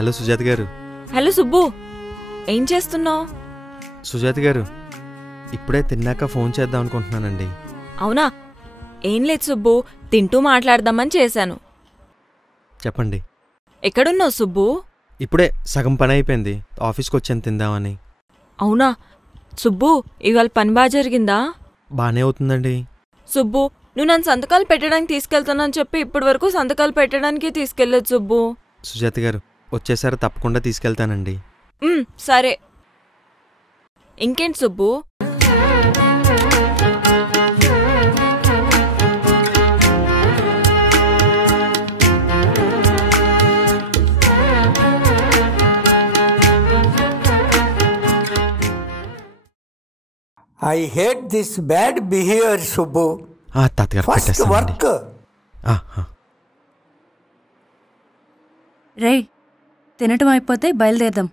Hello Sujatha గారు. Hello Subbu, ఏం చేస్తున్నావు? సుజాత గారు, ఇప్పుడే తిన్నాక ఫోన్ చేద్దాం అనుకుంటున్నానండి. అవునా? ఏం లేదు సుబ్బు, తింటూ మాట్లాడదామని చేశాను. చెప్పండి. ఎక్కడున్నావు సుబ్బు? ఇప్పుడే సగం పని అయిపోయింది, ఆఫీస్కి వచ్చాను తిందామని. అవునా? సుబ్బు, ఇవాళ పని బాగా జరిగిందా? బానే అవుతుందండి. సుబ్బు, నువ్వు నన్ను సంతకాలు పెట్టడానికి తీసుకెళ్తానని చెప్పి ఇప్పటి వరకు సంతకాలు పెట్టడానికి తీసుకెళ్లేదు సుబ్బు. సుజాత గారు, వచ్చేసారి తప్పకుండా తీసుకెళ్తానండి. సరే. ఇంకేంటి Subbu? I hate this bad behavior, Subbu. తాతగారు First పెట్టేస్తానండి. work. రేయ్, తినటం అయిపోతే బయలుదేరదాం.